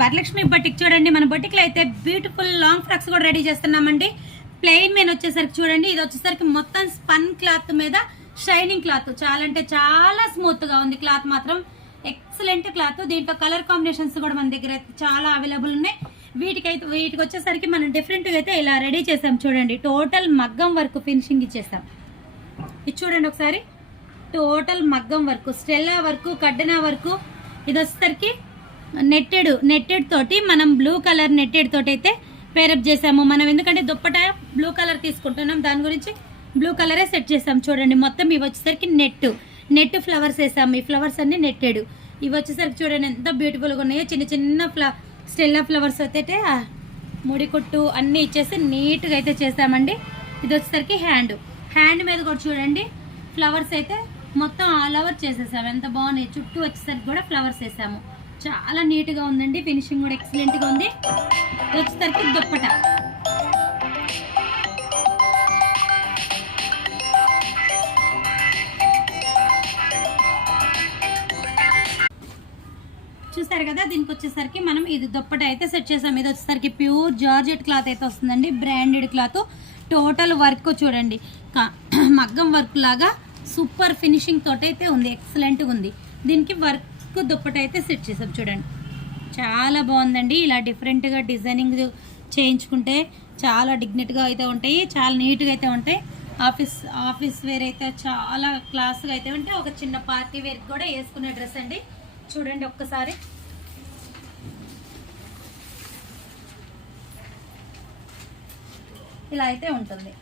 Varalakshmi boutique చూడండి. మన బొటిక్లో అయితే బ్యూటిఫుల్ లాంగ్ ఫ్రాక్స్ కూడా రెడీ చేస్తున్నామండి. ప్లెయిన్ మెయిన్ వచ్చేసరికి చూడండి, ఇది వచ్చేసరికి మొత్తం స్పన్ క్లాత్ మీద షైనింగ్ క్లాత్, చాలా అంటే చాలా స్మూత్ గా ఉంది. క్లాత్ మాత్రం ఎక్సలెంట్ క్లాత్. దీంట్లో కలర్ కాంబినేషన్స్ కూడా మన దగ్గర చాలా అవైలబుల్ ఉన్నాయి. వీటికి వచ్చేసరికి మనం డిఫరెంట్ గా అయితే ఇలా రెడీ చేసాం చూడండి. టోటల్ మగ్గం వర్క్ ఫినిషింగ్ ఇచ్చేసాం. ఇది చూడండి ఒకసారి, టోటల్ మగ్గం వర్క్, స్టెల్లా వర్క్, కడ్డనా వర్క్. ఇది వచ్చేసరికి నెట్టెడ్ తోటి మనం బ్లూ కలర్ నెట్టెడ్ తోటి అయితే పేరప్ చేసాము. మనం ఎందుకంటే దుప్పట బ్లూ కలర్ తీసుకుంటున్నాం, దాని గురించి బ్లూ కలరే సెట్ చేసాం చూడండి. మొత్తం ఇవి వచ్చేసరికి నెట్ ఫ్లవర్స్ వేసాము. ఈ ఫ్లవర్స్ అన్ని నెట్టెడ్. ఇవి వచ్చేసరికి చూడండి ఎంత బ్యూటిఫుల్గా ఉన్నాయో. చిన్న చిన్న స్టెల్లా ఫ్లవర్స్ అయితే ముడి కొట్టు అన్నీ ఇచ్చేసి నీట్గా అయితే చేసామండి. ఇది వచ్చేసరికి హ్యాండ్ మీద కూడా చూడండి ఫ్లవర్స్ అయితే మొత్తం ఆల్ ఓవర్ చేసేసాము. ఎంత బాగున్నాయి. చుట్టూ వచ్చేసరికి కూడా ఫ్లవర్స్ వేసాము. చాలా నీట్గా ఉందండి. ఫినిషింగ్ కూడా ఎక్సలెంట్గా ఉంది. ఇది వచ్చేసరికి దుప్పట. చూసారు కదా, దీనికి వచ్చేసరికి మనం ఇది దుప్పట అయితే సెట్ చేసాం. ఇది వచ్చేసరికి ప్యూర్ జార్జెట్ క్లాత్ అయితే వస్తుందండి, బ్రాండెడ్ క్లాత్. టోటల్ వర్క్ చూడండి, మగ్గం వర్క్ లాగా సూపర్ ఫినిషింగ్ తోటి అయితే ఉంది. ఎక్సలెంట్గా ఉంది. దీనికి వర్క్ దుప్పట అయితే సెట్ చేసాం చూడండి. చాలా బాగుందండి. ఇలా డిఫరెంట్గా డిజైనింగ్ చేయించుకుంటే చాలా డిగ్నిటీగా అయితే ఉంటాయి, చాలా నీట్గా అయితే ఉంటాయి. ఆఫీస్ వేర్ అయితే చాలా క్లాస్గా అయితే ఉంటాయి. ఒక చిన్న పార్టీ వేర్ కూడా వేసుకునే డ్రెస్ అండి. చూడండి ఒక్కసారి, ఇలా అయితే ఉంటుంది.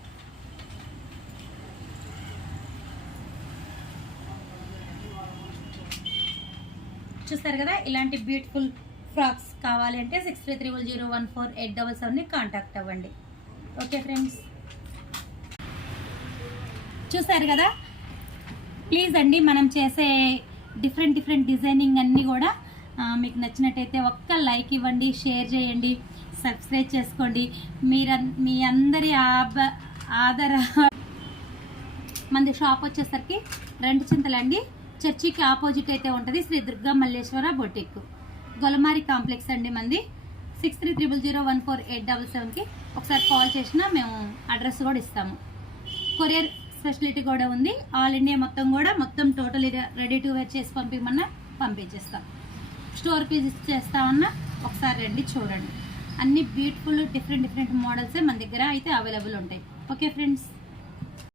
చూస్తారు కదా, ఇలాంటి బ్యూటిఫుల్ ఫ్రాక్స్ కావాలి అంటే 6330014877ని కాంటాక్ట్ అవ్వండి. ఓకే ఫ్రెండ్స్, చూసారు కదా. ప్లీజ్ అండి, మనం చేసే డిఫరెంట్ డిజైనింగ్ అన్నీ కూడా మీకు నచ్చినట్టయితే ఒక్క లైక్ ఇవ్వండి, షేర్ చేయండి, సబ్స్క్రైబ్ చేసుకోండి. మీ అందరి ఆదర. మనది షాప్ వచ్చేసరికి రెండుచింతలండి, చర్చికి ఆపోజిట్ అయితే ఉంటుంది. శ్రీ దుర్గా మల్లేశ్వర బొటిక్, గొలమారి కాంప్లెక్స్ అండి. మంది 6300014877కి ఒకసారి కాల్ చేసినా మేము అడ్రస్ కూడా ఇస్తాము. కొరియర్ ఫెసిలిటీ కూడా ఉంది. ఆల్ ఇండియా మొత్తం టోటల్ రెడీ టు వేర్ చేసి పంపించేస్తాం. స్టోర్కి విజిట్ చేస్తామన్నా ఒకసారి రండి, చూడండి. అన్ని బ్యూటిఫుల్ డిఫరెంట్ మోడల్సే మన దగ్గర అయితే అవైలబుల్ ఉంటాయి. Okay friends.